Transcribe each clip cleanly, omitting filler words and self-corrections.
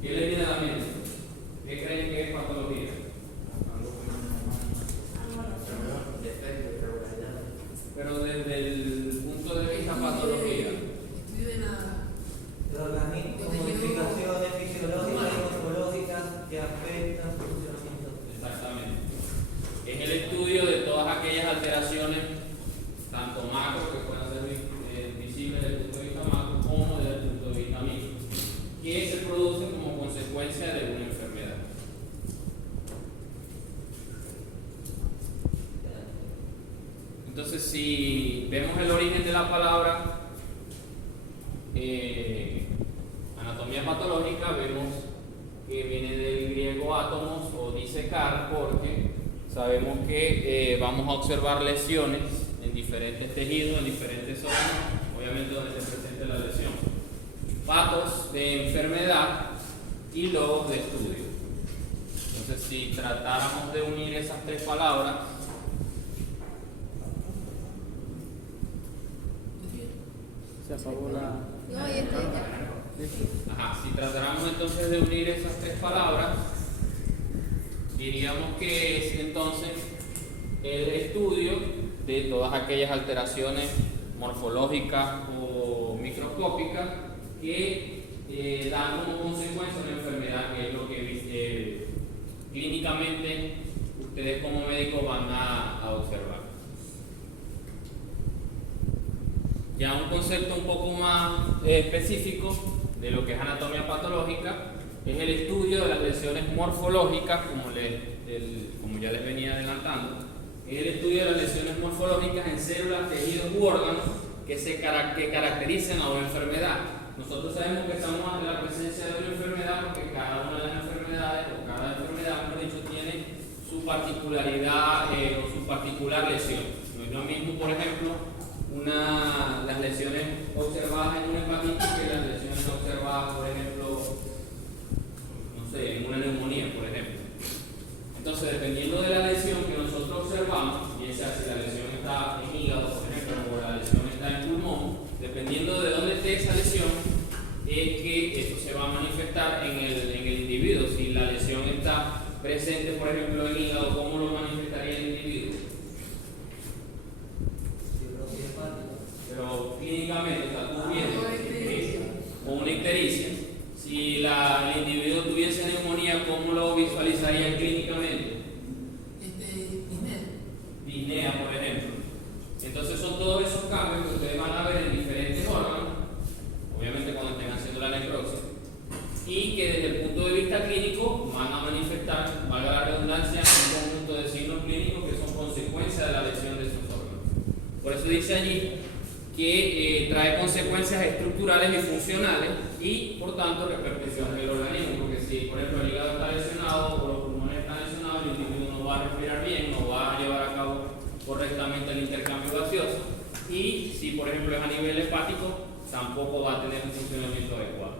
¿Qué le viene a la mente? ¿Qué creen que es patología? Pero desde el punto de vista patología. Estudio de nada. El organismo, modificaciones fisiológicas y morfológicas que afectan su funcionamiento. Exactamente. Es el estudio de todas aquellas alteraciones, tanto macro, que puedan ser visibles desde el punto de vista macro, como desde el punto de vista micro, que se producen como consecuencia de una enfermedad. Entonces, si vemos el origen de la palabra anatomía patológica, vemos que viene del griego átomos o disecar, porque sabemos que vamos a observar lesiones en diferentes tejidos, en diferentes zonas, obviamente donde se presente la lesión. Patos de enfermedad y logos de estudio. Entonces, si tratáramos de unir esas tres palabras, Se apagó la. No, ahí está, si tratáramos entonces de unir esas tres palabras, diríamos que es entonces el estudio de todas aquellas alteraciones morfológicas o microscópicas que dan como consecuencia una enfermedad, que es lo que clínicamente ustedes como médicos van a observar. Ya un concepto un poco más específico de lo que es anatomía patológica es el estudio de las lesiones morfológicas, como ya les venía adelantando, es el estudio de las lesiones morfológicas en células, tejidos u órganos que caracterizan a una enfermedad. Nosotros sabemos que estamos ante la presencia de una enfermedad porque cada una de las enfermedades, o cada enfermedad, mejor dicho, tiene su particularidad o su particular lesión. No es lo mismo, por ejemplo, las lesiones observadas en una hepatitis que las lesiones observadas, por ejemplo, no sé, en una neumonía, por ejemplo. Entonces, dependiendo de la lesión que nosotros observamos, y esa, si la lesión está en hígado, por ejemplo, o la lesión está en pulmón, dependiendo de dónde esté esa lesión, es que eso se va a manifestar en el individuo. Si la lesión está presente, por ejemplo, en hígado, ¿cómo lo manifestaría el individuo? Pero clínicamente está ocurriendo o una ictericia. Si el individuo tuviese neumonía, ¿cómo lo visualizarían clínicamente? Disnea, por ejemplo. Entonces son todos esos cambios que ustedes van a ver en diferentes órganos, obviamente cuando estén haciendo la necropsia, y que desde el punto de vista clínico van a manifestar, valga la redundancia, un conjunto de signos clínicos que son consecuencia de la lesión de esos órganos. Por eso dice allí que trae consecuencias estructurales y funcionales y, por tanto, repercusiones en el organismo, porque si, por ejemplo, el hígado está lesionado o los pulmones están lesionados, el individuo no va a respirar bien, no va a llevar a cabo correctamente el intercambio gaseoso, y si, por ejemplo, es a nivel hepático, tampoco va a tener un funcionamiento adecuado.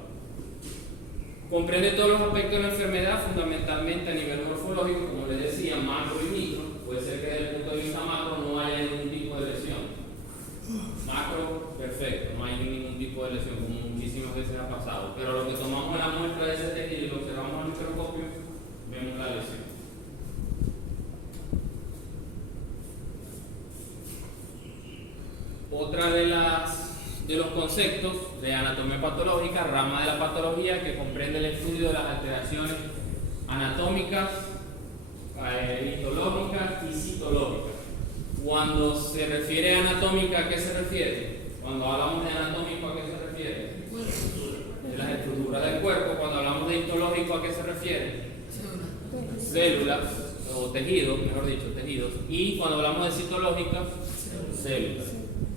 Comprende todos los aspectos de la enfermedad, fundamentalmente a nivel morfológico, como les decía, macro y micro. Puede ser que desde el punto de vista macro no haya ningún tipo de lesión. Macro, perfecto, no hay ningún tipo de lesión, como muchísimas veces ha pasado. Pero lo que tomamos la muestra de ese tejido y lo observamos al microscopio, vemos la lesión. Otra de los conceptos de anatomía patológica, rama de la patología que comprende el estudio de las alteraciones anatómicas, histológicas y citológicas. Cuando se refiere a anatómica, ¿a qué se refiere? Cuando hablamos de anatómico, ¿a qué se refiere? De las estructuras del cuerpo. Cuando hablamos de histológico, ¿a qué se refiere? Células, o tejidos, mejor dicho, tejidos. Y cuando hablamos de citológica, células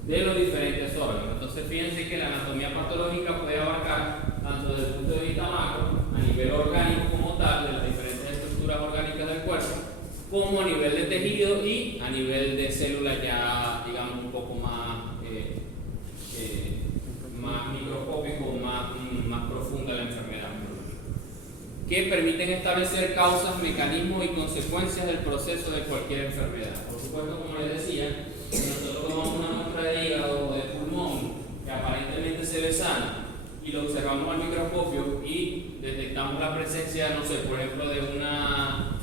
de los diferentes órganos. Entonces, fíjense que la anatomía patológica puede abarcar tanto desde el punto de vista macro, a nivel orgánico como tal, de las diferentes estructuras orgánicas del cuerpo, como a nivel de tejido y a nivel de células ya, digamos, un poco más microscópico, más profunda la enfermedad, que permiten establecer causas, mecanismos y consecuencias del proceso de cualquier enfermedad. Por supuesto, como les decía, si nosotros tomamos una muestra de hígado o de pulmón que aparentemente se ve sana y lo observamos al microscopio y detectamos detectamos la presencia, no sé, por ejemplo, de una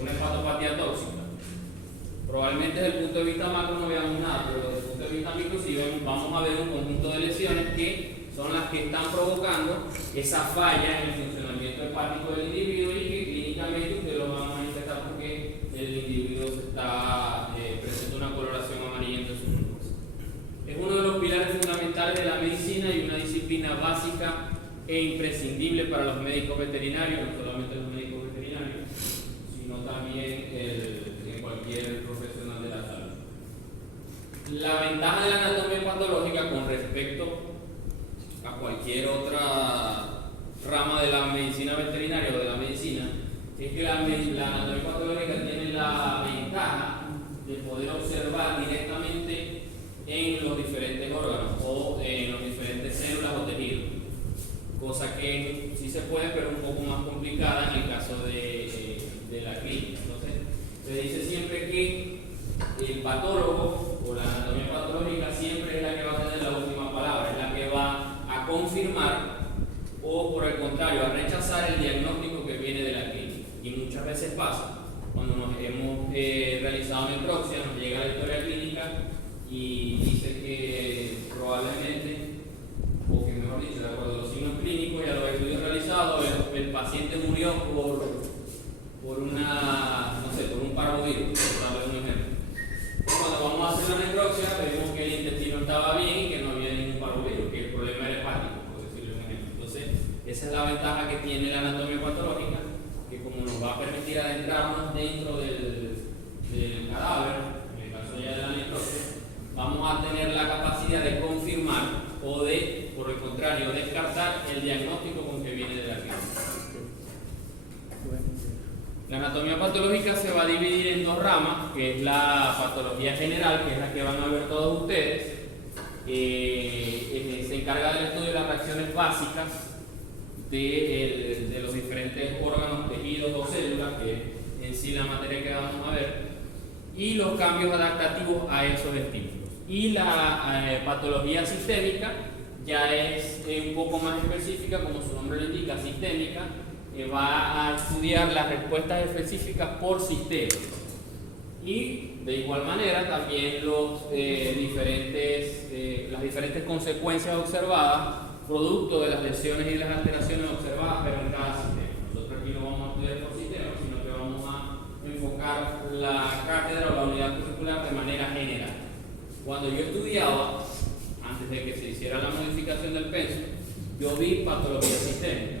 hepatopatía tóxica, probablemente desde el punto de vista macro no veamos nada, pero desde el punto de vista micro sí vamos a ver un conjunto de lesiones que son las que están provocando esa falla en el funcionamiento hepático del individuo y que clínicamente ustedes lo van a manifestar porque el individuo presenta una coloración amarillenta en su glucosa. Es uno de los pilares fundamentales de la medicina y una disciplina básica e imprescindible para los médicos veterinarios, no solamente los médicos veterinarios, sino también cualquier profesional de la salud. La ventaja de la anatomía patológica con respecto a cualquier otra rama de la medicina veterinaria o de la medicina es que la anatomía patológica tiene la ventaja de poder observar directamente en los diferentes órganos o en las diferentes células o tejidos, cosa que sí se puede, pero un poco más complicada en el caso de la clínica. Entonces, se dice siempre que el patólogo o la anatomía patológica siempre es la que va a tener la última palabra, es la que va a confirmar o por el contrario a rechazar el diagnóstico que viene de la clínica. Y muchas veces pasa, cuando nos hemos realizado necropsia, nos llega la historia clínica y dice que probablemente, o que mejor dicho, de acuerdo a los signos clínicos y a los estudios realizados, el paciente murió por un parvovirus, por darle un ejemplo. Cuando vamos a hacer la necropsia, vemos que el intestino estaba bien y que no había ningún parvovirus, que el problema era hepático, por decirle un ejemplo. Entonces, esa es la ventaja que tiene la anatomía patológica, que como nos va a permitir adentrarnos dentro del cadáver, en el caso ya de la necropsia, vamos a tener la capacidad de confirmar o de, por el contrario, descartar el diagnóstico con que viene de la clínica. La anatomía patológica se va a dividir en dos ramas, que es la patología general, que es la que van a ver todos ustedes. Se encarga del estudio de las reacciones básicas de los diferentes órganos, tejidos o células, que es en sí la materia que vamos a ver, y los cambios adaptativos a esos estímulos. Y la patología sistémica ya es un poco más específica, como su nombre lo indica, sistémica, va a estudiar las respuestas específicas por sistema. Y de igual manera también las diferentes consecuencias observadas producto de las lesiones y las alteraciones observadas, pero en cada sistema. Nosotros aquí no vamos a estudiar por sistema, sino que vamos a enfocar la cátedra o la unidad curricular de manera general. Cuando yo estudiaba, antes de que se hiciera la modificación del pensum, yo vi patología sistémica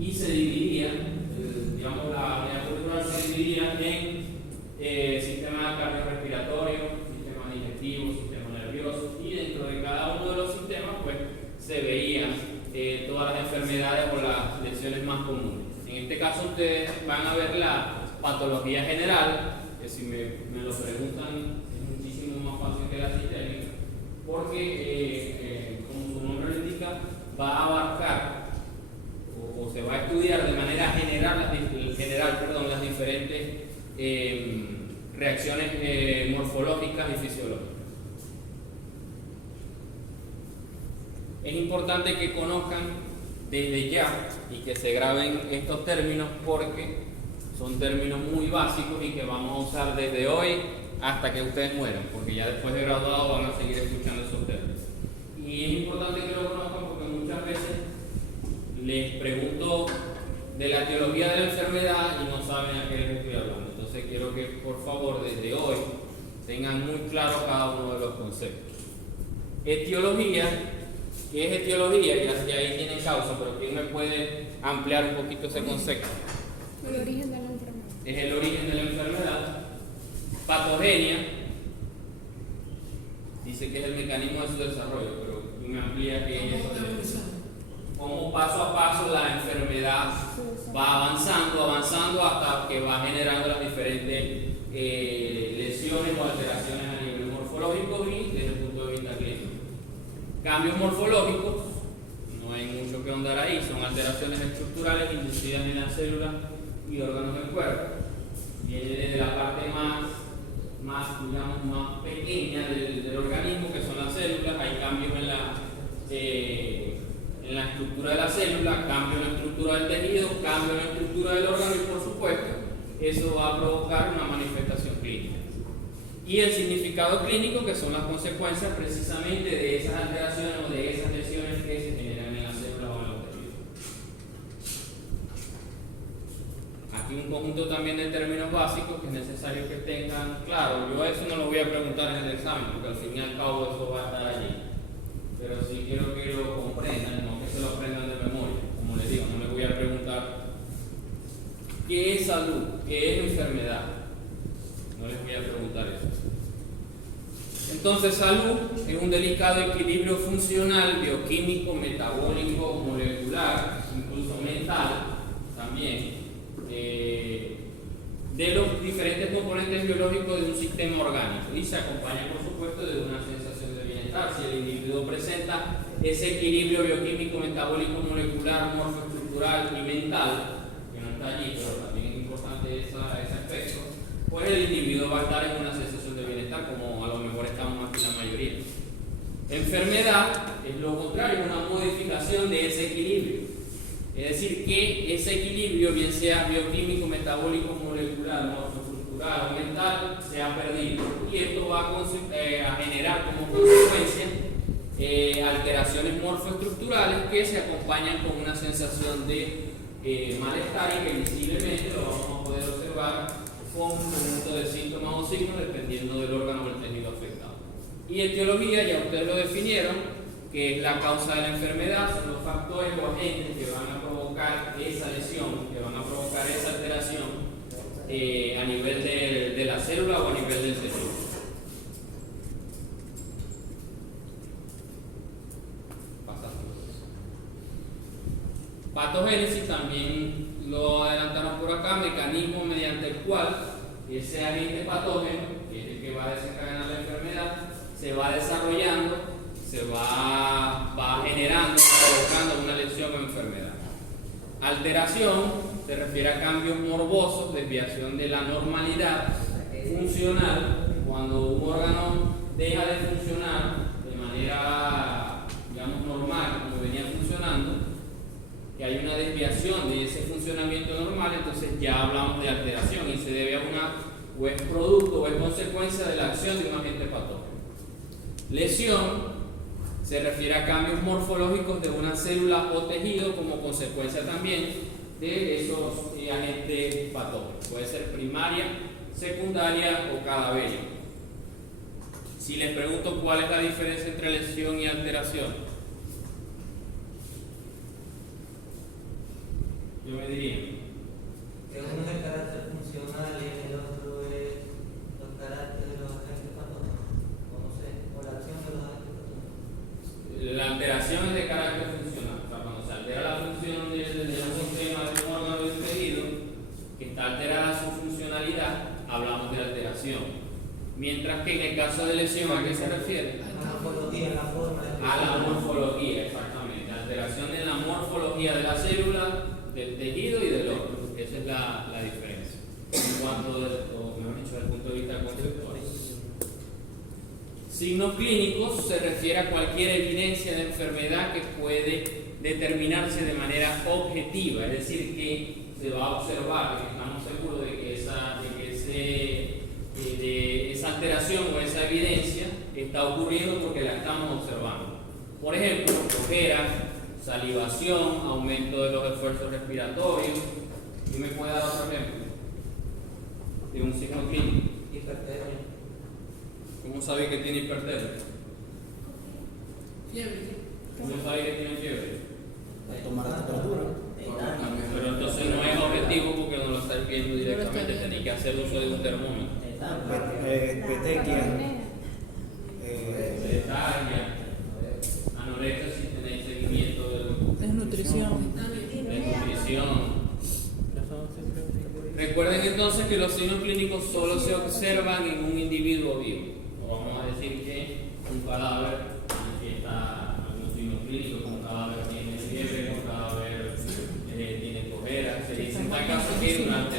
y se dividía, digamos, la unidad curricular se dividía en sistema cardiorrespiratorio, sistema digestivo, sistema nervioso, y dentro de cada uno de los sistemas pues se veían todas las enfermedades o las lesiones más comunes. En este caso ustedes van a ver la patología general, que si me lo preguntan es muchísimo más fácil que la sistémica, porque como su nombre lo indica, va a abarcar o se va a estudiar de manera general las diferentes reacciones morfológicas y fisiológicas. Es importante que conozcan desde ya y que se graben estos términos porque son términos muy básicos y que vamos a usar desde hoy hasta que ustedes mueran, porque ya después de graduado van a seguir escuchando esos términos. Y es importante que lo conozcan porque muchas veces les pregunto de la etiología de la enfermedad y no saben a qué les estoy hablando. Entonces quiero que por favor desde hoy tengan muy claro cada uno de los conceptos. Etiología, ¿qué es etiología? Ya ahí tienen causa, pero ¿quién me puede ampliar un poquito ese concepto? El origen de la enfermedad. Es el origen de la enfermedad. Patogenia, dice que es el mecanismo de su desarrollo, pero ¿quién me amplía qué es eso? Cómo paso a paso la enfermedad va avanzando hasta que va generando las diferentes lesiones o alteraciones a nivel morfológico y desde el punto de vista clínico. Cambios morfológicos, no hay mucho que ahondar ahí, son alteraciones estructurales inducidas en las células y órganos del cuerpo. Viene desde la parte más pequeña del organismo, que son las células. Hay cambios en la estructura de las células célula, cambio en la estructura del tejido, cambio en la estructura del órgano y por supuesto eso va a provocar una manifestación clínica. Y el significado clínico, que son las consecuencias precisamente de esas alteraciones o de esas lesiones que se generan en las células o en los tejidos. Aquí un conjunto también de términos básicos que es necesario que tengan claro. Yo eso no lo voy a preguntar en el examen porque al fin y al cabo eso va a estar allí. Pero sí quiero que lo comprendan, no que se lo aprendan de memoria. Como les digo, no les voy a preguntar qué es salud, qué es enfermedad. No les voy a preguntar eso. Entonces, salud es un delicado equilibrio funcional, bioquímico, metabólico, molecular, incluso mental también, de los diferentes componentes biológicos de un sistema orgánico y se acompaña, por supuesto, de una sensación de bienestar. Si el individuo presenta ese equilibrio bioquímico, metabólico, molecular, morfoestructural y mental, que no está allí, pero también es importante ese aspecto, pues el individuo va a estar en una sensación de bienestar, como a lo mejor estamos aquí la mayoría. Enfermedad es lo contrario, una modificación de ese equilibrio. Es decir, que ese equilibrio, bien sea bioquímico, metabólico, molecular, morfoestructural o mental, se ha perdido. Y esto va a generar como consecuencia alteraciones morfoestructurales que se acompañan con una sensación de malestar y que visiblemente lo vamos a poder observar con un conjunto de síntomas o signos dependiendo del órgano o el tejido afectado. Y etiología, ya ustedes lo definieron, que es la causa de la enfermedad, son los factores o agentes que van a provocar esa lesión, que van a provocar esa alteración a nivel de la célula o a nivel del tejido. Patogénesis también lo adelantaron por acá, mecanismo mediante el cual ese agente patógeno, que es el que va a desencadenar la enfermedad, se va desarrollando, se va generando, provocando una lesión o enfermedad. Alteración se refiere a cambios morbosos, desviación de la normalidad funcional, cuando un órgano deja de funcionar de manera, digamos, normal, como venía funcionando, que hay una desviación de ese funcionamiento normal, entonces ya hablamos de alteración y se debe a una o es producto o es consecuencia de la acción de un agente patógeno. Lesión se refiere a cambios morfológicos de una célula o tejido como consecuencia también de esos agentes patógenos. Puede ser primaria, secundaria o cadavérica. Si les pregunto cuál es la diferencia entre lesión y alteración, yo me diría que uno es el carácter funcional y el otro es los caracteres de los agentes patógenos, o no sé, o la acción de los agentes patógenos. la alteración es de carácter funcional. O sea, cuando se altera la función de un sistema, de un órgano, de un tejido, que está alterada su funcionalidad, hablamos de alteración. Mientras que en el caso de lesión, ¿a qué se refiere? La morfología, la forma de A la morfología, exactamente. Alteración en la morfología de la célula, del tejido y del órgano. Esa es la diferencia. En cuanto, o mejor dicho, desde el punto de vista conceptual. Signos clínicos se refiere a cualquier evidencia de enfermedad que puede determinarse de manera objetiva, es decir, que se va a observar, que estamos seguros de que esa alteración o esa evidencia está ocurriendo porque la estamos observando. Por ejemplo, cojera, salivación, aumento de los esfuerzos respiratorios. ¿Y me puede dar otro ejemplo de un signo clínico? hipertermia. ¿Cómo sabe que tiene hipertermia? Fiebre. ¿Cómo sabe que tiene fiebre? Tomar la temperatura. Pero entonces no es objetivo porque no lo estáis viendo directamente, tenéis que hacer uso de un termómetro. Petequia. Letargia, anorexia si tenéis seguimiento de Desnutrición. nutrición. Recuerden entonces que los signos clínicos solo se observan en un individuo vivo. No vamos a decir que un cadáver manifiesta algún signo clínico, como un cadáver tiene fiebre, como un cadáver tiene cojera. Se dice en tal caso que durante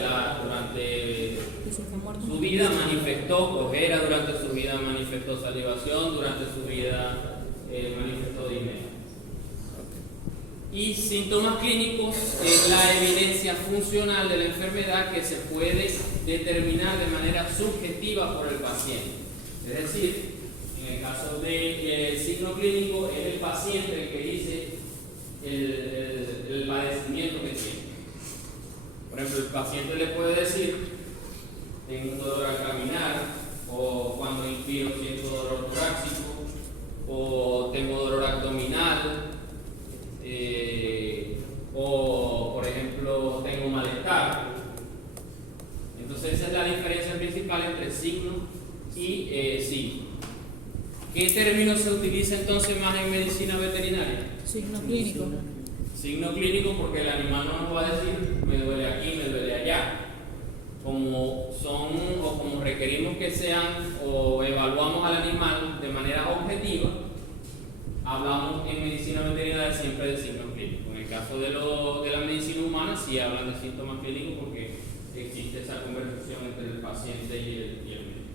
su vida manifestó cojera, durante su vida manifestó salivación, durante su vida manifestó disnea. Y síntomas clínicos es la evidencia funcional de la enfermedad que se puede determinar de manera subjetiva por el paciente. Es decir, en el caso del signo clínico es el paciente el que dice el padecimiento que tiene. Por ejemplo, el paciente le puede decir: tengo un dolor al caminar, o cuando inspiro siento dolor torácico, o tengo dolor abdominal, o por ejemplo tengo malestar. Entonces esa es la diferencia principal entre signo y signo. ¿Qué término se utiliza entonces más en medicina veterinaria? Signo clínico. Signo clínico, porque el animal no nos va a decir me duele aquí, me duele allá. Como son o como requerimos que sean o evaluamos al animal de manera objetiva, hablamos en medicina veterinaria siempre de signos clínicos. En el caso de la medicina humana sí hablan de síntomas clínicos porque existe esa conversación entre el paciente y el médico.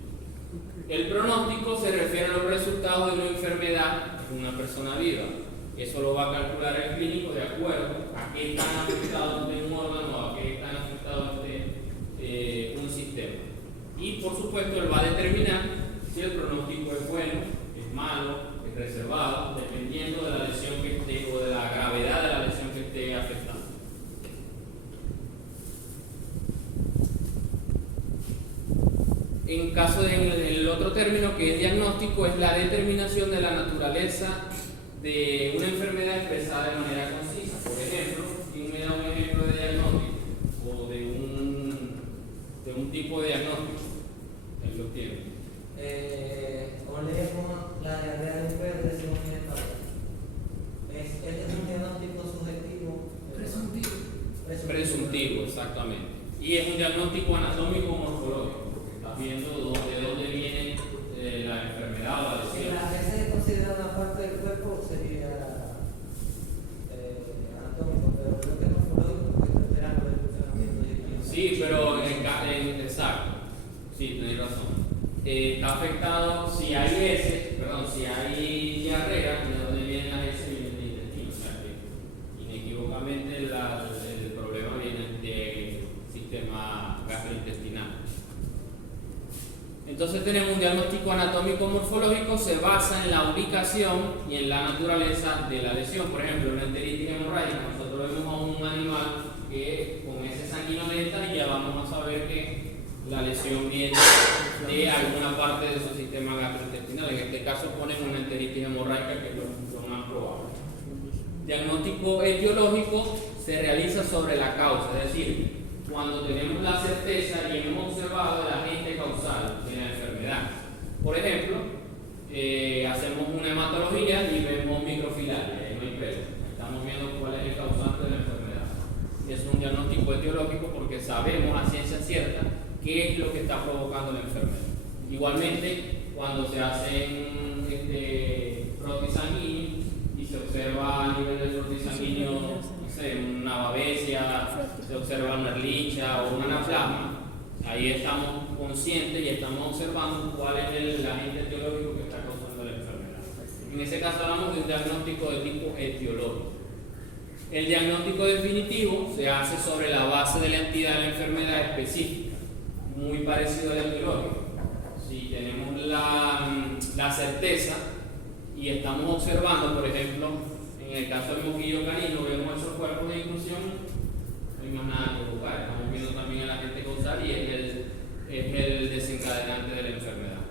El pronóstico se refiere a los resultados de una enfermedad en una persona viva. Eso lo va a calcular el clínico de acuerdo a qué tan afectado esté un órgano o a qué tan afectado esté un sistema. Y por supuesto él va a determinar si el pronóstico es bueno, es malo, es reservado, dependiendo de la lesión que esté o de la gravedad de la lesión que esté afectando. En caso del otro término que es diagnóstico, es la determinación de la naturaleza de una enfermedad expresada de manera concisa. Por ejemplo, si me da un ejemplo de diagnóstico o de un tipo de diagnóstico, él lo tiene. Olemos la diarrea de un perro según mi estado. Este es un diagnóstico subjetivo. Presuntivo, exactamente. Y es un diagnóstico anatómico morfológico, porque estás viendo de dónde viene la enfermedad o la Si lesión. a veces se considera una parte del cuerpo, sería anatómico, pero creo que es morfológico porque está esperando el funcionamiento digestivo. Sí, pero exacto. Sí, tenéis razón. Está afectado si hay si hay diarrea, de dónde vienen las heces y viene del intestino. O sea que inequívocamente el problema viene del sistema gastrointestinal. Entonces tenemos un diagnóstico anatómico morfológico, se basa en la ubicación y en la naturaleza de la lesión. Por ejemplo, en la enteritis hemorrágica, nosotros vemos a un animal que con heces sanguinolentas y ya vamos a saber que la lesión viene de alguna parte de su sistema gastrointestinal. En este caso ponen una enteritis hemorrágica, que es lo más probable. Diagnóstico etiológico se realiza sobre la causa, es decir, cuando tenemos la certeza y hemos observado el agente causal de la enfermedad. Por ejemplo, hacemos una hematología y vemos microfilaria, no hay pelo. Estamos viendo cuál es el causante de la enfermedad. Y es un diagnóstico etiológico porque sabemos a ciencia cierta qué es lo que está provocando la enfermedad. Igualmente, cuando se hacen frotis sanguíneo y se observa a nivel del frotis sanguíneo, no sé, una babesia, se observa una erlicha o un anaplasma, ahí estamos conscientes y estamos observando cuál es el agente etiológico que está causando la enfermedad. En ese caso hablamos de un diagnóstico de tipo etiológico. El diagnóstico definitivo se hace sobre la base de la entidad de la enfermedad específica, muy parecido al etiológico. Si tenemos la certeza y estamos observando, por ejemplo, en el caso del moquillo canino, vemos esos cuerpos de inclusión, no hay más nada que buscar. Estamos viendo también el agente causal y es el desencadenante de la enfermedad.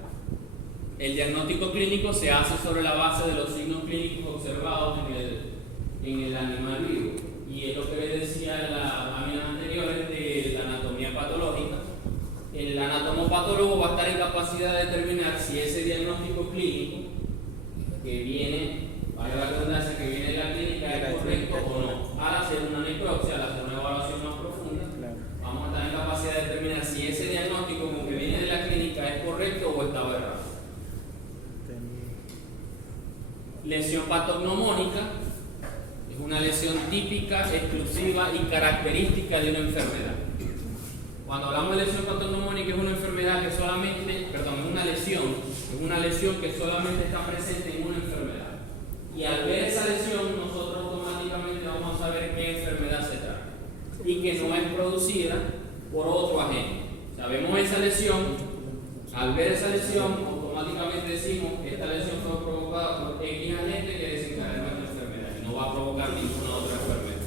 El diagnóstico clínico se hace sobre la base de los signos clínicos observados en el animal vivo. Y es lo que les decía en las láminas anteriores de la anatomía patológica. El anatomopatólogo va a estar en capacidad de determinar si ese diagnóstico clínico que viene, para la redundancia, que viene de la clínica es correcto o no. Al hacer una necropsia, al hacer una evaluación más profunda, vamos a estar en capacidad de determinar si ese diagnóstico como que viene de la clínica es correcto o estaba errado. Lesión patognomónica es una lesión típica, exclusiva y característica de una enfermedad. Cuando hablamos de lesión patognomónica es una enfermedad que solamente, es una lesión que solamente está presente en una enfermedad. Y al ver esa lesión nosotros automáticamente vamos y que no es producida por otro agente. O sea, vemos esa lesión, al ver esa lesión, automáticamente decimos que esta lesión fue provocada por X agente que desencadenó esta enfermedad y no va a provocar ninguna otra enfermedad.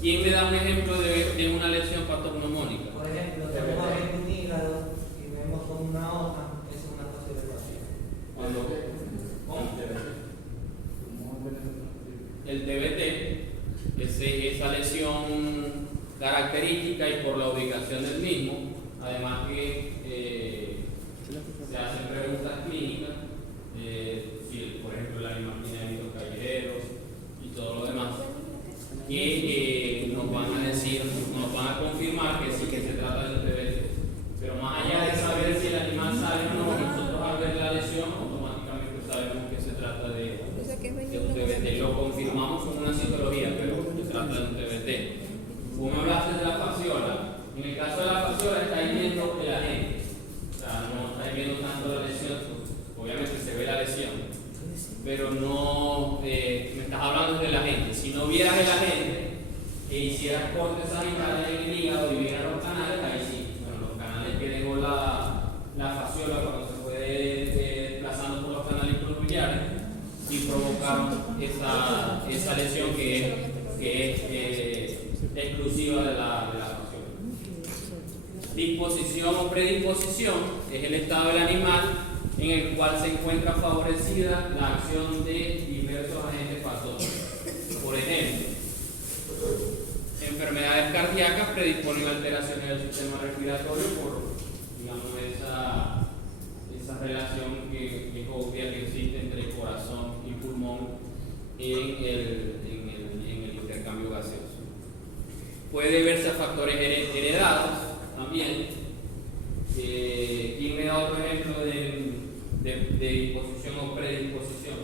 ¿Quién me da un ejemplo de una lesión patognomónica? Por ejemplo, tenemos aquí un hígado y vemos con una hoja, esa es una posible lesión. Cuando, ¿cómo? El TBT, esa lesión característica y por la ubicación del mismo, además que se hacen preguntas clínicas, si por ejemplo el animal tiene hábitos callejeros y todo lo demás, que nos van a decir, nos van a confirmar que sí que se trata de un TBT. Pero más allá de saber si el animal sabe o no, nosotros al ver la lesión automáticamente sabemos que se trata de un TBT. Lo confirmamos con una citología, pero se trata de un TBT. Como me hablaste de la fasciola, en el caso de la fasciola estáis viendo el agente. O sea, no estáis viendo tanto la lesión, obviamente se ve la lesión, pero no me estás hablando del agente. Si no vieras el agente e hicieras cortes sanitarios en el hígado y vieras los canales, ahí sí. Bueno, los canales que dejó la fasciola cuando se fue desplazando por los canales biliares y provocaron esa lesión que es exclusiva de la fasciola. Disposición o predisposición es el estado del animal en el cual se encuentra favorecida la acción de diversos agentes patógenos. Por ejemplo, enfermedades cardíacas predisponen alteraciones del sistema respiratorio por, digamos, esa relación que es obvia que existe entre corazón y pulmón en el intercambio gaseoso. Puede deberse a factores heredados también. ¿Quién me da otro ejemplo de disposición o predisposición?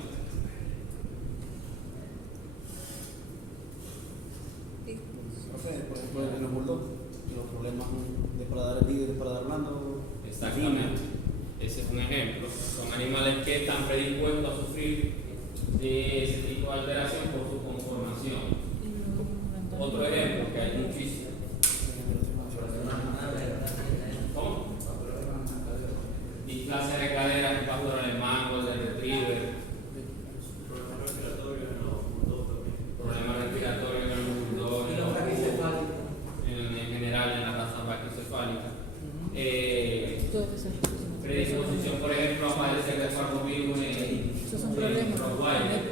Profe, por ejemplo, en los bulldogs, los problemas de paladar herido y de paladar blando. Exactamente. Ese es un ejemplo. Son animales que están predispuestos a sufrir de ese tipo de alteración por su conformación. Otro ejemplo, que hay muchísimos. ¿Cómo? Displasia de cadera, el pastor alemán, el de retriever. Problemas respiratorios en el bulldog, en general en la raza braquicefálica. Predisposición, por ejemplo, a padecer de parvovirus en Rottweiler,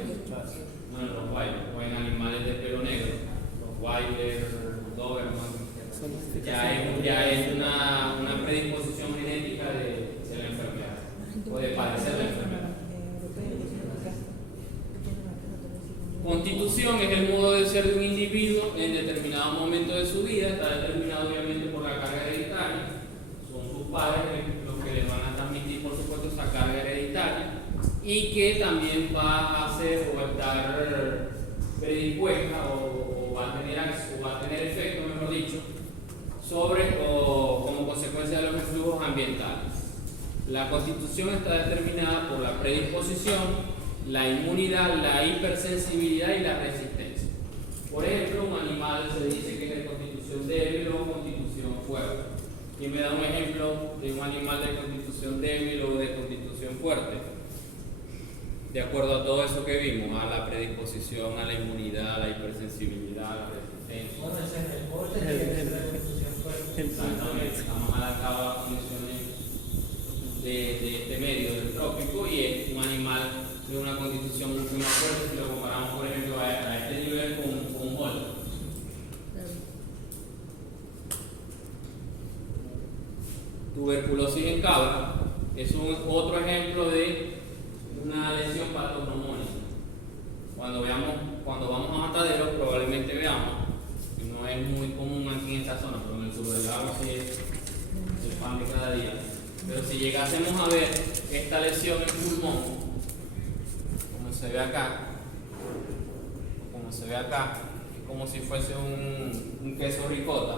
no en Rottweiler, o en animales de pelo negro, Rottweiler, Doberman. Ya es una predisposición genética de la enfermedad, o de padecer la enfermedad. Constitución es el modo de ser de un individuo en determinado momento de su vida, está determinado obviamente por la carga hereditaria, son sus padres los que les van a transmitir por supuesto esa carga hereditaria y que también va a ser o a estar predispuesta o va a tener efecto, mejor dicho, sobre o como consecuencia de los influjos ambientales. La constitución está determinada por la predisposición, la inmunidad, la hipersensibilidad y la resistencia. Por ejemplo, un animal se dice que es de constitución débil o constitución fuerte. ¿Quién me da un ejemplo de un animal de constitución débil o de constitución fuerte? De acuerdo a todo eso que vimos, a la predisposición, a la inmunidad, a la hipersensibilidad, a la resistencia. Bueno, ese es el corte que es la constitución fuerte. Exactamente, estamos adaptados a las condiciones de este medio, del trópico, y es un animal de una constitución mucho más fuerte si lo comparamos, por ejemplo, a este nivel con un bol. Tuberculosis en cabra es otro ejemplo de una lesión patognomónica. Cuando vamos a mataderos, probablemente veamos, que no es muy común aquí en esta zona, pero en el sur del lago sí es el pan de cada día. Pero si llegásemos a ver esta lesión en pulmón, como se ve acá, es como si fuese un queso ricota,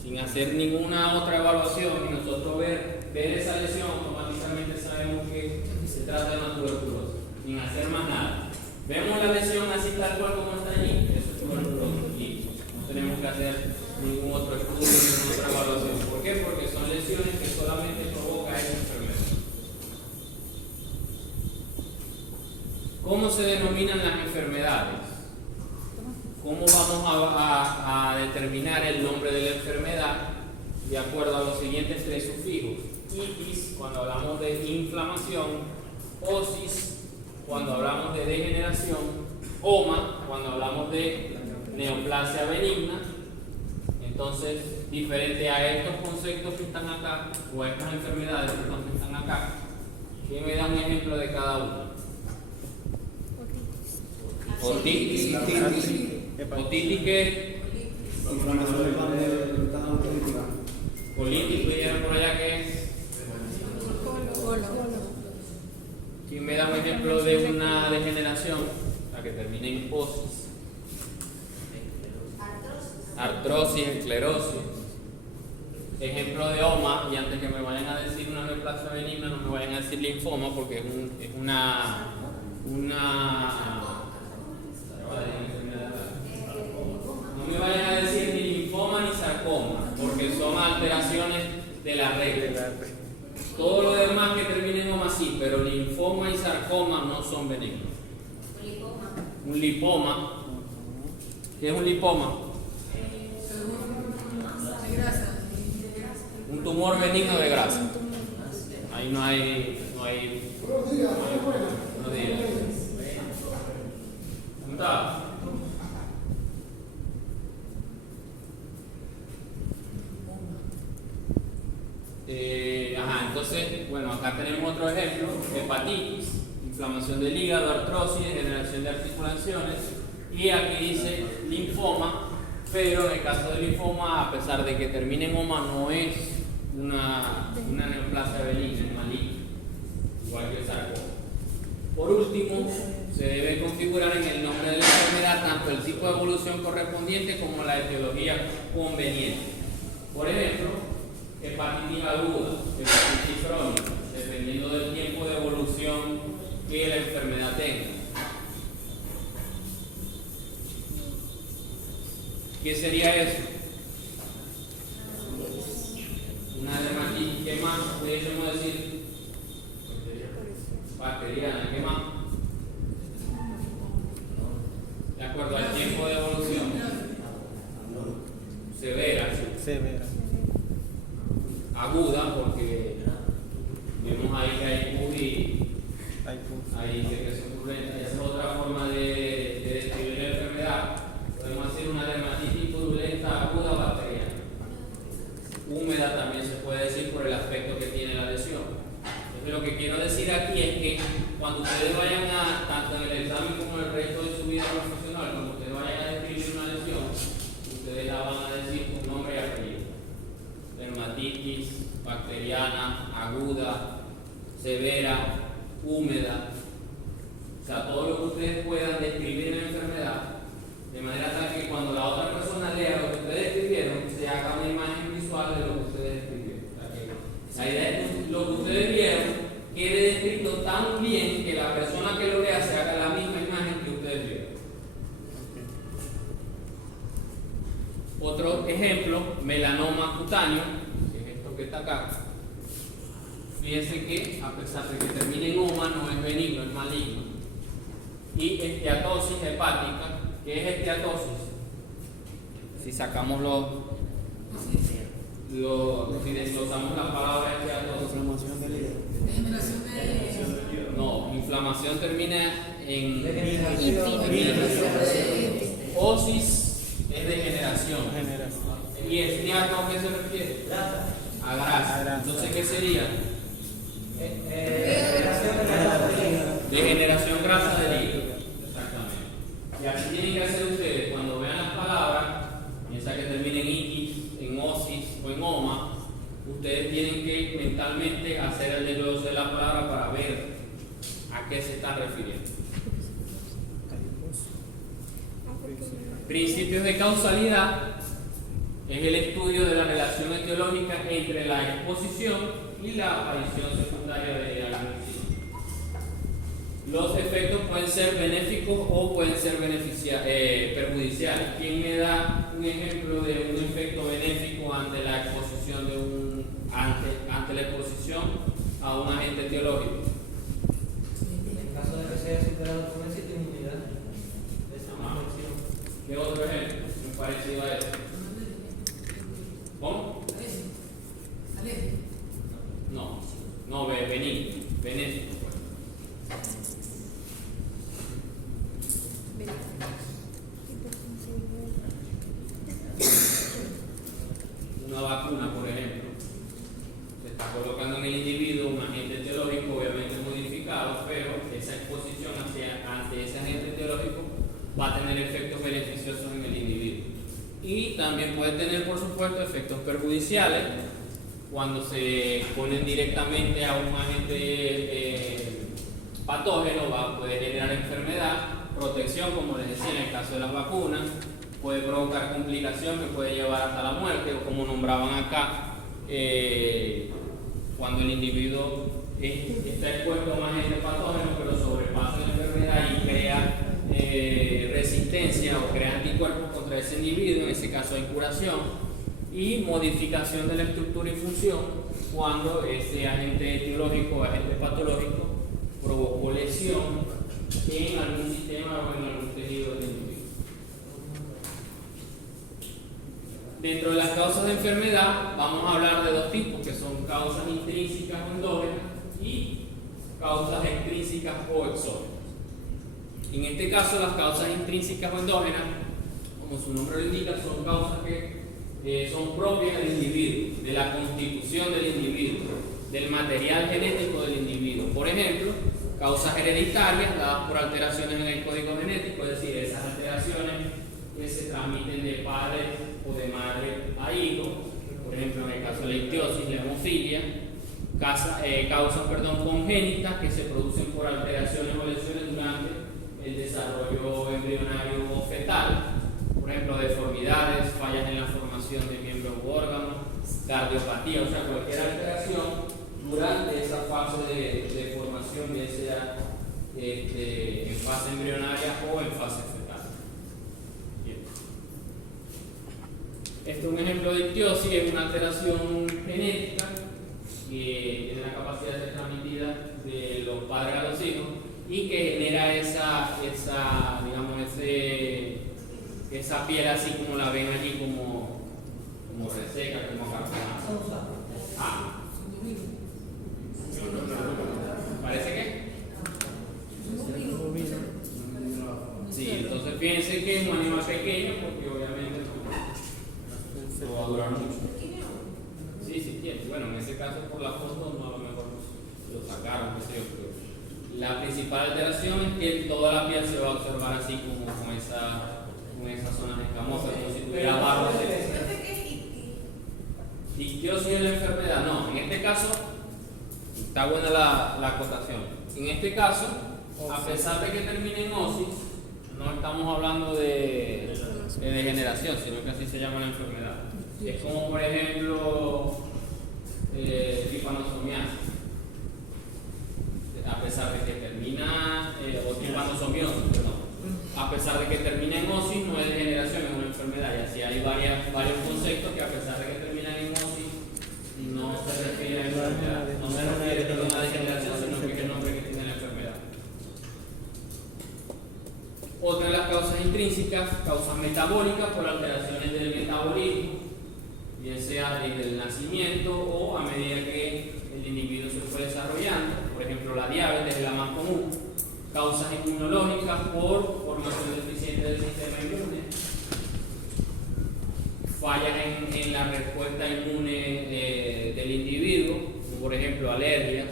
sin hacer ninguna otra evaluación y nosotros ver esa lesión, automáticamente sabemos que se trata de una tuberculosis, sin hacer más nada. Vemos la lesión así tal cual como está allí, eso es tuberculosis, y no tenemos hacer ningún otro estudio, ninguna otra evaluación. ¿Por qué? Porque son lesiones que solamente provoca esa enfermedad. ¿Cómo se denominan las enfermedades? ¿Cómo vamos a determinar el nombre de la enfermedad? De acuerdo a los siguientes tres sufijos. Itis, cuando hablamos de inflamación; osis, cuando hablamos de degeneración; oma, cuando hablamos de neoplasia benigna. Entonces, diferente a estos conceptos que están acá, o a estas enfermedades que están acá, ¿quién me da un ejemplo de cada uno? Otitis. Otitis, ¿qué? Inflamación del pan del canal político. Colitis, ¿vieron por allá qué es? Colo. ¿Quién me da un ejemplo de una degeneración? La que termina en osis. Artrosis, esclerosis. Ejemplo de oma, y antes que me vayan a decir una neoplasia benigna, no me vayan a decir linfoma, porque es una no me vayan a decir ni linfoma ni sarcoma, porque son alteraciones de la regla. Todo lo demás que termine en oma sí, pero linfoma y sarcoma no son benignos. Un lipoma. ¿Qué es un lipoma? Un tumor benigno de grasa. Ahí no hay. Buenos días. ¿Cómo está? Entonces, bueno, acá tenemos otro ejemplo: hepatitis, inflamación del hígado; artrosis, degeneración de articulaciones; y aquí dice linfoma, pero en el caso del linfoma, a pesar de que termine en oma, no es una neoplasia benigna, es maligna, igual que el sarcoma. Por último, se debe configurar en el nombre de la enfermedad tanto el tipo de evolución correspondiente como la etiología conveniente. Por ejemplo, hepatitis aguda, hepatitis crónica, dependiendo del tiempo de evolución que la enfermedad tenga. ¿Qué sería eso? Una dermatitis. ¿Qué más pudiésemos decir? Bacteriana. ¿Qué más? De acuerdo al tiempo de evolución. Severa. Aguda, porque vemos ahí que hay pus y hay secreción purulenta. Esa es otra forma de describir la enfermedad. Podemos decir una dermatitis purulenta aguda bacteriana. Húmeda también se puede decir por el aspecto que tiene la lesión. Entonces, lo que quiero decir aquí es que cuando ustedes vayan a, tanto en el examen como en el resto de su vida profesional, cuando ustedes vayan a describir una lesión, ustedes la van a decir con nombre y apellido. Dermatitis bacteriana, aguda, severa, húmeda. O sea, todo lo que ustedes puedan describir en la enfermedad, de manera tal que cuando la otra persona lea lo que ustedes describieron, se haga una imagen visual de lo que ustedes describieron. O sea, que la idea es que lo que ustedes vieron quede descrito tan bien que la persona que lo lea se haga la misma imagen que ustedes vieron. Otro ejemplo, melanoma cutáneo, que es esto que está acá. Fíjense que, a pesar de que termine en oma, no es benigno, es maligno. Y esteatosis hepática. ¿Qué es esteatosis? Si sacamos si desglosamos la palabra esteatosis. Inflamación del hígado. No, inflamación termina en Itis. osis, es degeneración. ¿Y estiato a qué se refiere? A grasa. Entonces, ¿qué sería? Degeneración grasa del hígado. Exactamente. Y así tienen que hacer ustedes cuando vean las palabras, piensa que terminen en itis, en osis o en oma, ustedes tienen que mentalmente hacer el desglose de la palabra para ver a qué se están refiriendo. Principios de causalidad es el estudio de la relación etiológica entre la exposición y la aparición secundaria de algún síntoma. Los efectos pueden ser benéficos o pueden ser perjudiciales. ¿Quién me da un ejemplo de un efecto benéfico ante la exposición ante la exposición a un agente etiológico? En caso de que sea superado por una cierta inmunidad, esa infección. ¿Qué otro ejemplo? Muy parecido a este. ¿Cómo? No, benéfico. Una vacuna, por ejemplo, se está colocando en el individuo un agente etiológico obviamente modificado, pero esa exposición ante ese agente etiológico va a tener efectos beneficiosos en el individuo. Y también puede tener, por supuesto, efectos perjudiciales cuando se ponen directamente a un agente patógeno, puede generar enfermedad, protección, como les decía en el caso de las vacunas, puede provocar complicación que puede llevar hasta la muerte, o como nombraban acá, cuando el individuo está expuesto a un agente patógeno, pero sobrepasa la enfermedad y crea resistencia o crea anticuerpos contra ese individuo, en ese caso hay curación, y modificación de la estructura y función cuando ese agente etiológico o agente patológico provocó lesión en algún sistema o en algún tejido del individuo. Dentro de las causas de enfermedad vamos a hablar de dos tipos, que son causas intrínsecas o endógenas y causas extrínsecas o exógenas. En este caso, las causas intrínsecas o endógenas, como su nombre lo indica, son causas que son propias del individuo, de la constitución del individuo, del material genético del individuo. Por ejemplo, causas hereditarias dadas por alteraciones en el código genético, es decir, esas alteraciones que se transmiten de padre o de madre a hijo, por ejemplo, en el caso de la ictiosis, la hemofilia, causas congénitas que se producen por alteraciones o lesiones durante el desarrollo embrionario o fetal, por ejemplo, deformidades, fallas en la formación de miembros u órganos, cardiopatía, o sea, cualquier alteración durante esa fase de formación, bien sea en fase embrionaria o en fase fetal. Bien. Este es un ejemplo de ictiosis, es una alteración genética que tiene la capacidad de ser transmitida de los padres a los hijos y que genera esa piel así como la ven allí, como reseca, como cartonada. ¿Ah? ¿Parece que? Sí, entonces fíjense que es un animal pequeño porque obviamente no va a durar mucho. Sí, tiene. Bueno, en ese caso por la foto no, a lo mejor lo sacaron, qué sé yo, pero la principal alteración es que toda la piel se va a observar así como con esas zonas escamosas, como si tuviera barro. Ictiosis es la enfermedad, no, en este caso está buena la acotación. En este caso, a pesar de que termine en osis, no estamos hablando de degeneración, sino que así se llama la enfermedad. Es como, por ejemplo, tripanosomiasis. A pesar de que termina, o tripanosomiasis, perdón. A pesar de que termina en osis, no es degeneración, es una enfermedad. Y así hay varios conceptos que a pesar de que terminan en osis, no se refiere a enfermedad. No se refiere a una degeneración, sino que es el nombre que tiene la enfermedad. Otra de las causas intrínsecas, causas metabólicas por alteraciones del metabolismo, bien sea desde el nacimiento o a medida que el individuo se fue desarrollando. Por ejemplo, la diabetes es la más común. Causas inmunológicas por formación deficiente del sistema inmune. Fallas en la respuesta inmune del individuo, como por ejemplo alergias.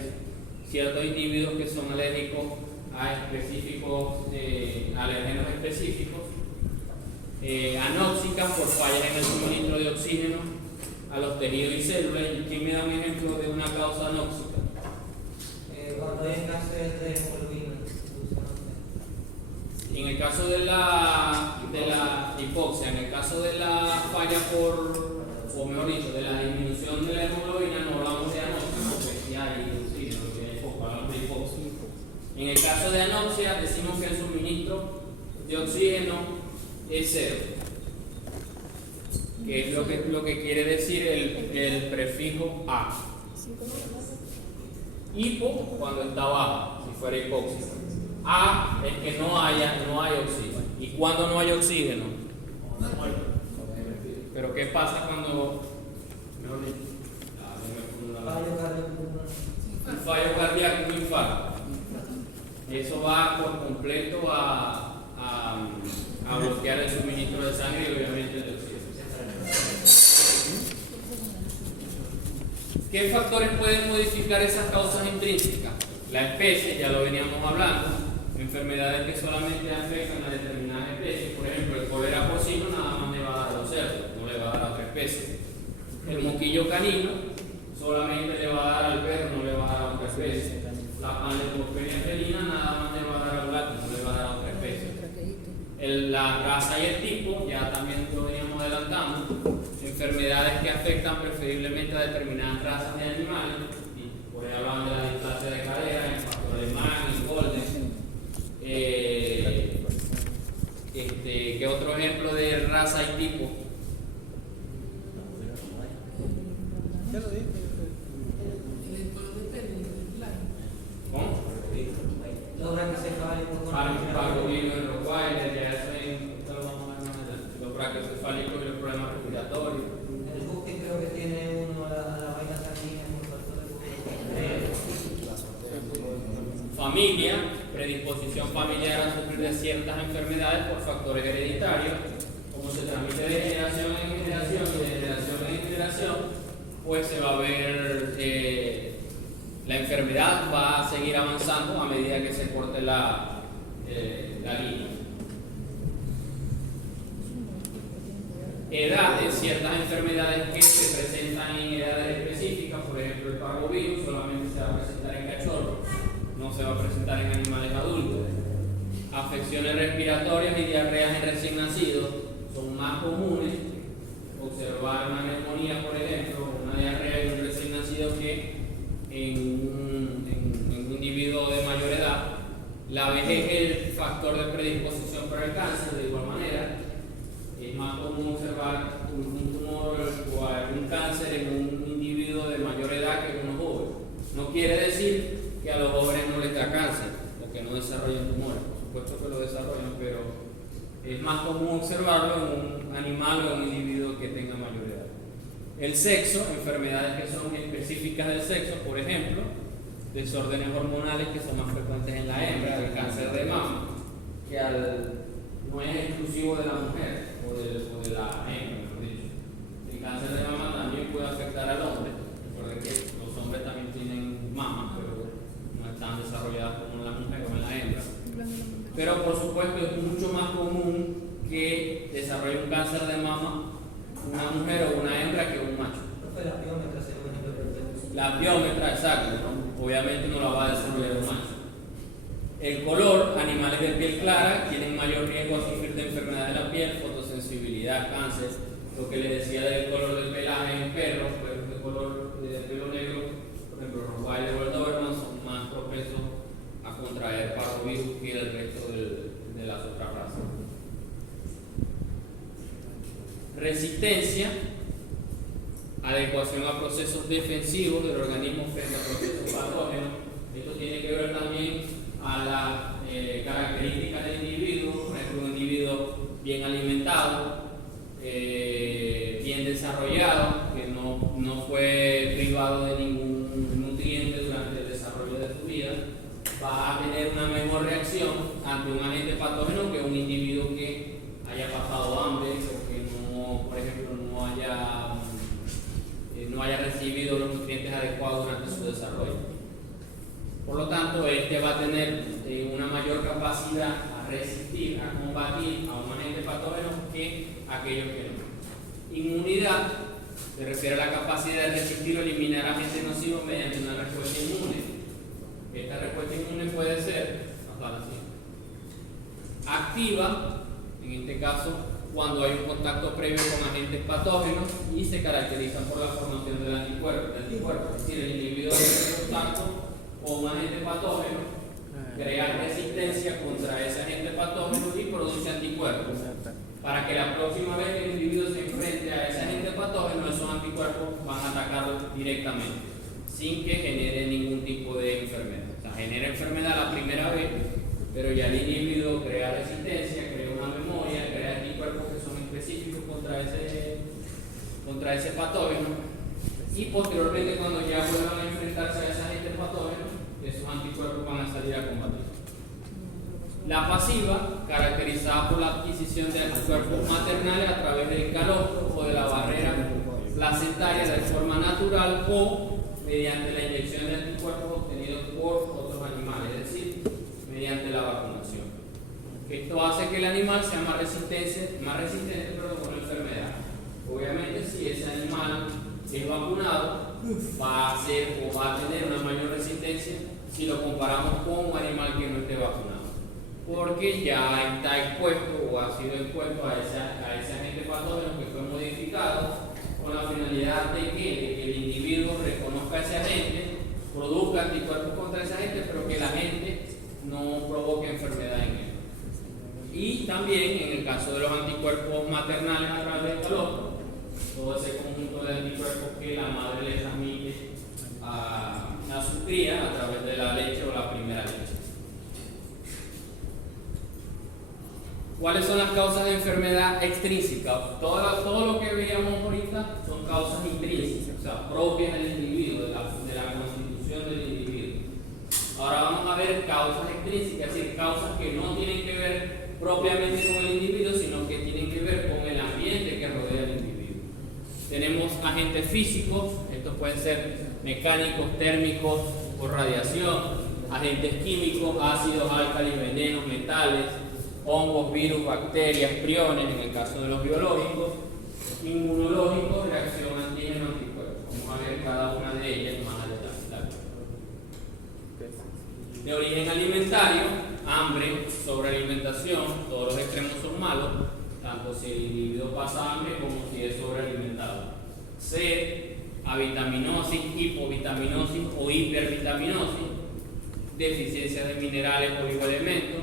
Ciertos individuos que son alérgicos a específicos alérgenos específicos. Anóxicas por fallas en el suministro de oxígeno a los tejidos y células. ¿Quién me da un ejemplo de una causa anóxica? Cuando hay escasez de hemoglobina. En el caso de la hipoxia, en el caso de la falla o mejor dicho, de la disminución de la hemoglobina, no hablamos de anóxico, porque ya hay oxígeno, que hay poco, hablamos de hipoxia. En el caso de anoxia decimos que el suministro de oxígeno es cero, que es lo que quiere decir el prefijo A. Hipo cuando está baja, si fuera hipóxico. A es que no hay oxígeno. ¿Y cuando no hay oxígeno? Pero ¿qué pasa cuando un fallo cardíaco, un infarto? Eso va por completo a bloquear el suministro de sangre y obviamente de oxígeno. ¿Qué factores pueden modificar esas causas intrínsecas? La especie, ya lo veníamos hablando, enfermedades que solamente afectan a determinadas especies. Por ejemplo, el cólera porcino nada más le va a dar a los cerdos, no le va a dar a otra especie. El moquillo canino solamente le va a dar al perro, no le va a dar a otra especie. La panleukopenia felina nada más le va a dar al gato, no le va a dar a otra especie. La raza y el tipo, ya también lo veníamos adelantando, enfermedades que afectan preferiblemente a determinadas razas de animales, y por ahí hablan de la displasia de cadera, en pastor alemán, en golden. ¿Qué otro ejemplo de raza y tipo? Ya lo dije. ¿Cómo? Logra que se acabe con Parvovirus en Rottweiler, ya eso esto lo vamos a ver más adelante. Los brachiocefálicos y los problemas respiratorios. el buque creo que tiene uno a la vaina sanguínea por factor de Familia, predisposición familiar a sufrir de ciertas enfermedades por factores hereditarios, como se transmite de generación en generación y de generación en generación, pues se va a ver la enfermedad va a seguir avanzando a medida que se corte la línea. Edad de ciertas enfermedades que se presentan en edades específicas, por ejemplo el parvovirus solamente se va a presentar en cachorros, no se va a presentar en animales adultos. Afecciones respiratorias y diarreas en recién nacidos son más comunes. Observar una neumonía, por ejemplo, una diarrea en un recién nacido que en un individuo de mayor edad. La vejez es el factor de predisposición para el cáncer, de igual manera. Es más común observar un tumor o algún cáncer en un individuo de mayor edad que en unos jóvenes. No quiere decir que a los jóvenes no les da cáncer o que no desarrollen tumores. Por supuesto que lo desarrollan, pero es más común observarlo en un animal o en un individuo que tenga mayor edad. El sexo, enfermedades que son específicas del sexo, por ejemplo, desórdenes hormonales que son más frecuentes en la hembra, el cáncer de mama, que no es exclusivo de la mujer o de la hembra, mejor dicho. El cáncer de mama también puede afectar al hombre. Recuerden que los hombres también tienen mamas, pero no están desarrolladas como en la mujer o en la hembra. Pero por supuesto es mucho más común que desarrolle un cáncer de mama una mujer o una hembra que un macho. la biómetra sería un ejemplo perfecto. La biómetra, exacto, ¿no? Obviamente no la va a desarrollar un macho. El color, animales de piel clara tienen mayor riesgo a sufrir de enfermedades de la piel, fotosensibilidad, cáncer. Lo que les decía del color del pelaje en perros, perros de color de pelo negro, por ejemplo, Rottweiler o el Doberman son más propensos a contraer parvovirus que el resto de las otras razas. Resistencia, adecuación a procesos defensivos del organismo frente a procesos patógenos. Esto tiene que ver también a las características del individuo. Por ejemplo, un individuo bien alimentado, bien desarrollado, que no fue privado de ningún nutriente durante el desarrollo de su vida, va a tener una mejor reacción ante un agente patógeno que un individuo que haya pasado hambre o que no, por ejemplo, no haya recibido los nutrientes adecuados durante su desarrollo. Por lo tanto, este va a tener una mayor capacidad a resistir, a combatir a un agente patógeno que aquellos que no. Inmunidad se refiere a la capacidad de resistir o eliminar agentes nocivos mediante una respuesta inmune. Esta respuesta inmune puede ser activa, en este caso, cuando hay un contacto previo con agentes patógenos y se caracteriza por la formación del anticuerpo. Es decir, el individuo tiene contacto con un agente patógeno crea resistencia contra ese agente patógeno y produce anticuerpos. Para que la próxima vez que el individuo se enfrente a ese agente patógeno, esos anticuerpos van a atacarlo directamente, sin que genere ningún tipo de enfermedad. O sea, genera enfermedad la primera vez, pero ya el individuo crea resistencia, crea una memoria, crea anticuerpos que son específicos contra ese patógeno, y posteriormente, cuando ya vuelvan a enfrentarse a ese agente patógeno, esos anticuerpos van a salir a combatir. La pasiva, caracterizada por la adquisición de anticuerpos maternales a través del calostro o de la barrera placentaria de forma natural o mediante la inyección de anticuerpos obtenidos por otros animales, es decir, mediante la vacunación. Esto hace que el animal sea más resistente con la enfermedad. Obviamente, si ese animal es vacunado, va a tener una mayor resistencia si lo comparamos con un animal que no esté vacunado, porque ya está expuesto o ha sido expuesto a ese agente patógeno que fue modificado con la finalidad de que el individuo reconozca ese agente, produzca anticuerpos contra ese agente, pero que el agente no provoque enfermedad en él. Y también en el caso de los anticuerpos maternales a través del calostro, todo ese conjunto de anticuerpos que la madre le transmite a su cría a través de la leche o la primera leche. ¿Cuáles son las causas de enfermedad extrínsecas? Todo lo que veíamos ahorita son causas intrínsecas, o sea, propias del individuo, de la constitución del individuo. Ahora vamos a ver causas extrínsecas, es decir, causas que no tienen que ver propiamente con el individuo, sino que tienen que ver con el ambiente que rodea al individuo. Tenemos agentes físicos, estos pueden ser mecánicos, térmicos o radiación, agentes químicos, ácidos, álcalis, venenos, metales, hongos, virus, bacterias, priones, en el caso de los biológicos, inmunológicos, reacción antígeno-anticuerpo. Vamos a ver cada una de ellas más adelante. De origen alimentario, hambre, sobrealimentación, todos los extremos son malos, tanto si el individuo pasa hambre como si es sobrealimentado. Sed, avitaminosis, hipovitaminosis o hipervitaminosis, deficiencia de minerales o oligoelementos.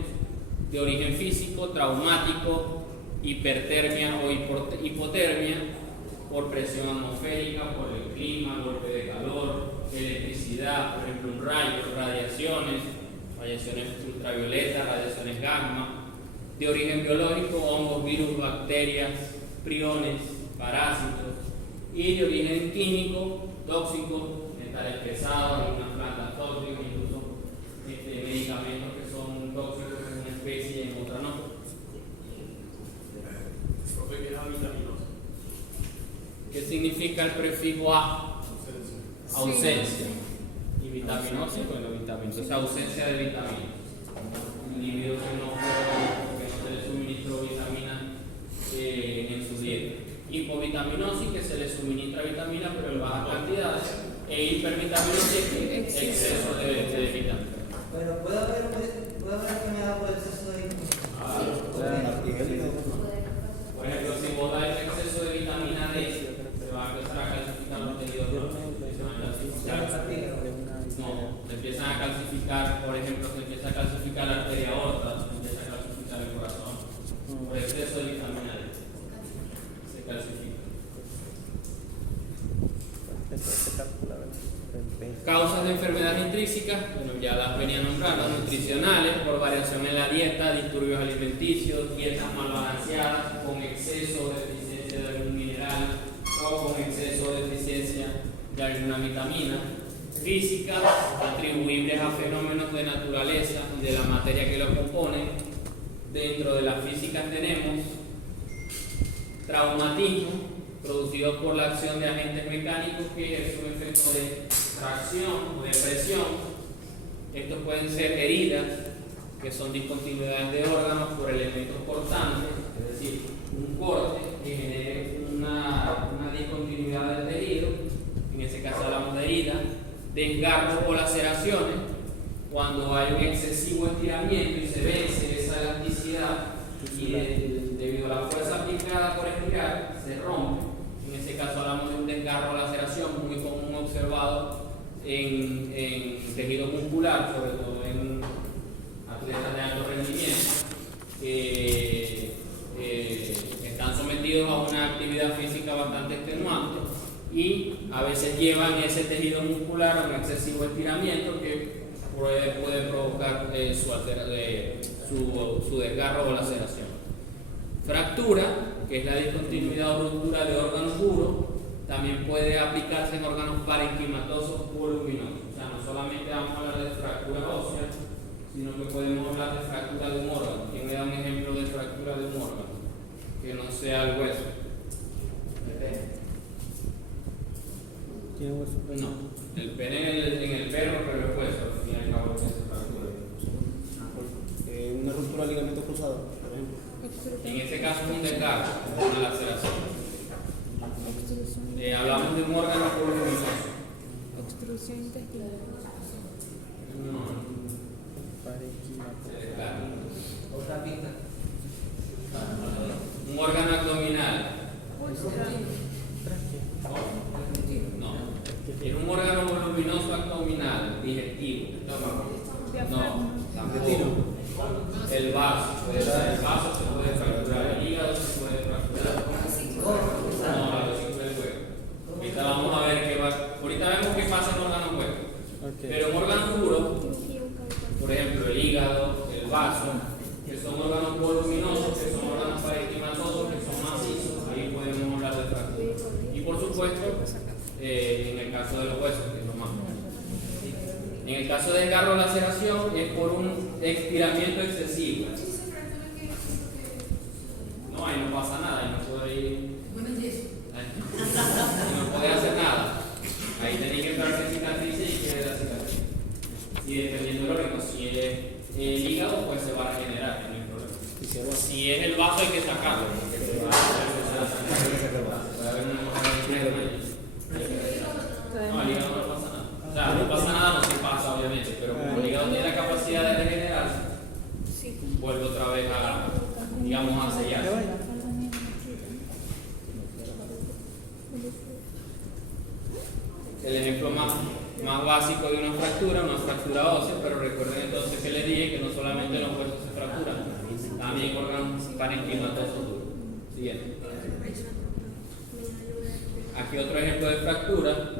De origen físico, traumático, hipertermia o hipotermia, por presión atmosférica, por el clima, golpe de calor, electricidad, por ejemplo un rayo, radiaciones ultravioletas, radiaciones gamma. De origen biológico, hongos, virus, bacterias, priones, parásitos. Y de origen químico, tóxicos, metales pesados, algunas plantas tóxicas, incluso medicamentos que son tóxicos en una especie y en otra no. ¿Qué significa el prefijo A? Ausencia. Y vitaminosis, bueno, vitaminas. O sea, ausencia de vitaminas. Un individuo que no se le suministró vitaminas en su dieta. Hipovitaminosis, que se le suministra vitamina pero en bajas cantidades. E hipervitaminosis, exceso de vitaminas. Pero puede haber enfermedad por exceso de vitamina. Por ejemplo, si vos das exceso de vitamina D, se va a empezar a calcificar los tejidos rojos. No, se empiezan a calcificar, por ejemplo, se empieza a calcificar la arteria aorta, se empieza a calcificar el corazón. Por exceso de vitamina D se calcifica. Causas de enfermedades intrínsecas, bueno, ya las venía nombrando, nutricionales, por variación en la dieta, disturbios alimenticios, dietas mal balanceadas, con exceso de deficiencia de algún mineral o con exceso de deficiencia de alguna vitamina. Físicas, atribuibles a fenómenos de naturaleza y de la materia que lo compone. Dentro de las físicas tenemos traumatismo, producido por la acción de agentes mecánicos que ejercen un efecto de tracción o de presión. Estos pueden ser heridas, que son discontinuidades de órganos por elementos cortantes, es decir, un corte que genere una discontinuidad del tejido, en ese caso hablamos de heridas, desgarros o laceraciones, cuando hay un excesivo estiramiento y se vence esa elasticidad y debido a la fuerza aplicada por estirar, se rompe. En ese caso hablamos de un desgarro o laceración muy común observado en tejido muscular, sobre todo sometidos a una actividad física bastante extenuante y a veces llevan ese tejido muscular a un excesivo estiramiento que puede provocar su desgarro o laceración. Fractura, que es la discontinuidad o ruptura de órganos puros, también puede aplicarse en órganos parenquimatosos voluminosos. O sea, no solamente vamos a hablar de fractura ósea, sino que podemos hablar de fractura de un órgano. ¿Quién me da un ejemplo de fractura de un órgano? Que no sea el hueso. ¿Tiene hueso? No, el pene en el perro, pero el hueso, al fin y al cabo, es fractura. Una ruptura de ligamento cruzado, por ejemplo. En ese caso es un desgarro, una laceración. Hablamos de un órgano voluminoso. Obstrucción intestinal. No. Se desgarra. Otra pista. Un órgano abdominal. No. Es un órgano voluminoso abdominal, digestivo. No, tampoco. El vaso, puede ser el vaso, se puede fracturar, el hígado se puede fracturar. No, la vesícula del huevo. Ahorita vamos a ver qué va. Ahorita vemos qué pasa en órganos huevos. Pero en órganos puros, por ejemplo, el hígado, el vaso, que son órganos voluminosos, que son órganos parenquimatosos, que son macizos, ahí podemos hablar de fractura. Y por supuesto, en el caso de los huesos, que es lo más común. En el caso de desgarro o laceración es por un estiramiento excesivo. No, ahí no pasa nada, ahí no puede ir. Ahí no puede hacer nada. Ahí tenéis que entrar en cicatrices y quiere la cicatriz. Y dependiendo del órgano, si es el hígado, pues se va a regenerar, no hay problema. Si es el vaso, hay que sacarlo, porque se va a sacar. Puede haber una no, el hígado no pasa nada. O sea, no pasa nada, no se pasa, obviamente, pero como el hígado tiene la capacidad de regenerarse, vuelve otra vez a, digamos, a sellarse. El ejemplo más básico de una fractura ósea, pero recuerden entonces que les dije que no solamente los huesos se fracturan, también órganos parenquimatosos duros. Siguiente. Aquí otro ejemplo de fractura.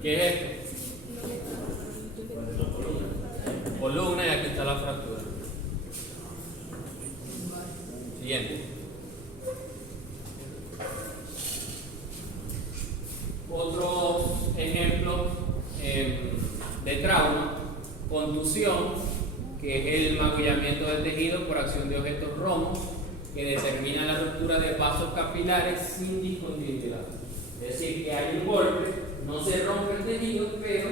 ¿Qué es esto? Columna, y aquí está la fractura. Siguiente. Otros ejemplos de trauma: contusión, que es el magullamiento del tejido por acción de objetos romos, que determina la ruptura de vasos capilares sin discontinuidad. Es decir, que hay un golpe, no se rompe el tejido, pero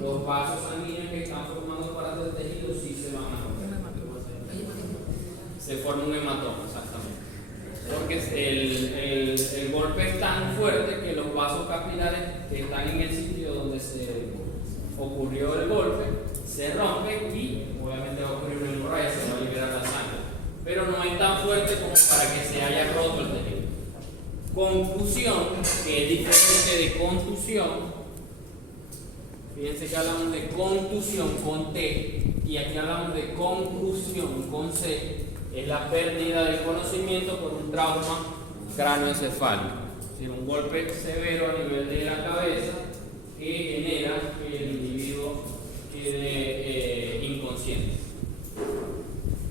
los vasos sanguíneos que están formando parte del tejido sí se van a romper. Se forma un hematoma, exactamente. Porque el golpe es tan fuerte que los vasos capilares que están en el sitio donde se ocurrió el golpe se rompen y obviamente va a ocurrir una hemorragia, se va a liberar la sangre. Pero no es tan fuerte como para que se haya roto el tejido. Contusión, que es diferente de contusión. Fíjense que hablamos de contusión con T y aquí hablamos de conclusión con C. Es la pérdida del conocimiento por un trauma cráneoencefálico. Es decir, un golpe severo a nivel de la cabeza que genera que el individuo quede inconsciente.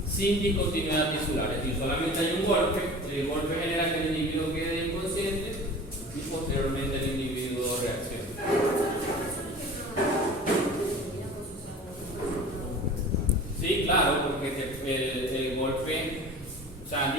Sin discontinuidad tisular. Es decir, solamente hay un golpe, el golpe genera que el individuo quede inconsciente y posteriormente el individuo reacciona. Sí, claro, porque el golpe, o sea,